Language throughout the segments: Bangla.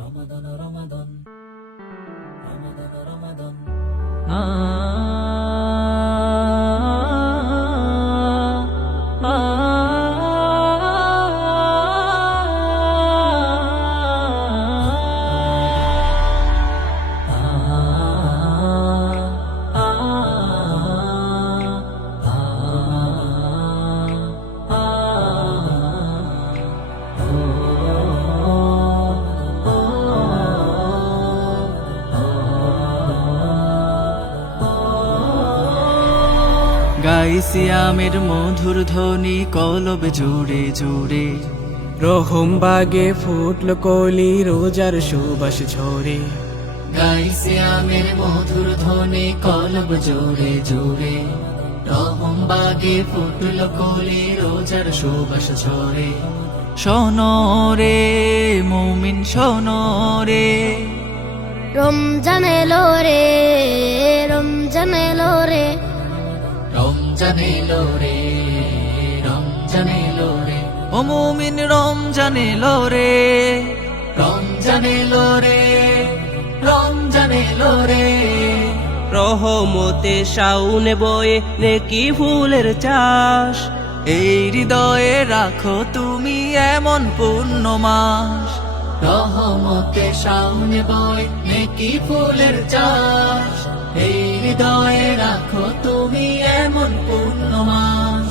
রমাদান রমাদান রমাদান রমাদান গাইছি আমের মধুর ধ্বনি কলবে জুড়ে জুড়ে, রহম বাগে ফুটল কলি রোজার সুবাস ঝরে। গাইছি আমের মধুর ধ্বনি কলব জুড়ে জুড়ে, রহম বাগে ফুটল কলি রোজার সুবাস ঝরে। শোনো রে মুমিন শোনো রে, রমজান এলো রে, রমজান এলো রে, রমজান এলো রে, রমজান এলো রে। ও মুমিন রমজান এলো রে, রমজান এলো রে, রমজান এলো রে। রহমতে শাউনে বয়ে নেকি ফুলের চাষ, এই হৃদয়ে রাখো তুমি এমন পূর্ণ মাস। রহমতে শাউনে বয় নেকি ফুলের চাষ, এই হৃদয়ে রাখো তুমি এমন পূর্ণ মাস।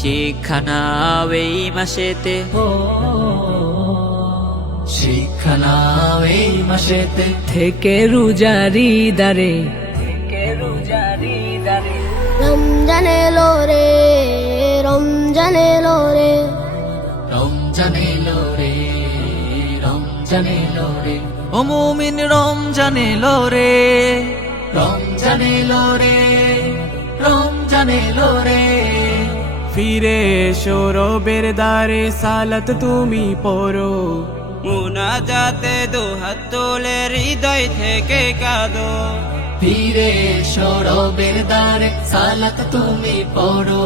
শিক্ষা নাও এই মাসেতে, শিক্ষা নাও এই মাসেতে, থেকে রোজারি দারে, রমজান এলো রে, রমজান এলো রে, রমজান এলো রে, রমজান এলো রে। ও মুমিন রমজান এলো রে, রমজান এলো রে, রমজান এলো রে। ফিরে এসো রবের দ্বারে সালাত তুমি পড়ো, মুনাজাতে দুহাত তোলে হৃদয় থেকে কাঁদো। ফিরে এসো রবের দ্বারে সালাত তুমি পড়ো,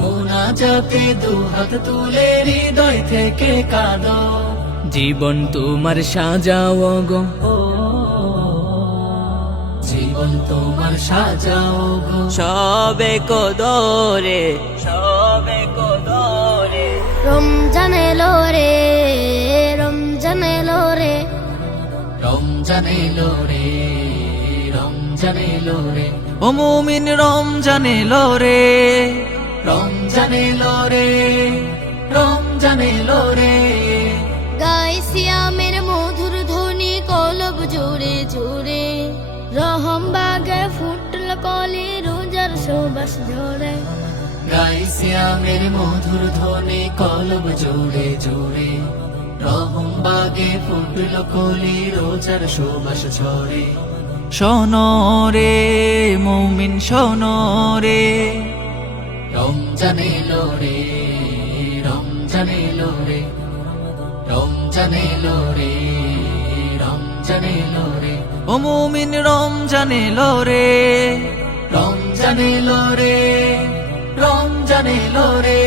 মুনাজাতে দুহাত তুলে হৃদয় থেকে কাঁদো। জীবন তোমার সাজাও গো, জীবন তোমার সাজাও গো, সবে কদরে, সবে কদরে। রমজান এলো রে, রমজান এলো রে, রমজান এলো রে, রমজান এলো রে। ও মুমিন রমজান এলো রে, রমজান এলো রে, রমজান এলো রে। গাইছি আমের মধুর ধ্বনি কলব জুড়ে জুড়ে, রহম বাগে ফুটল কলি রোজার সুবাস ঝরে। গাইছি আমের মধুর ধ্বনি কলব জোরে জোরে, রহম বাগে ফুটল কলি রোজার সুবাস ঝরে। শোনো রে মুমিন শোনো রে, রমজান এলো রে, রমজান এলো রে, রমজান এলো রে, রমজান এলো রে। ও মুমিন রমজান এলো রে, রমজান এলো রে, রমজান এলো রে।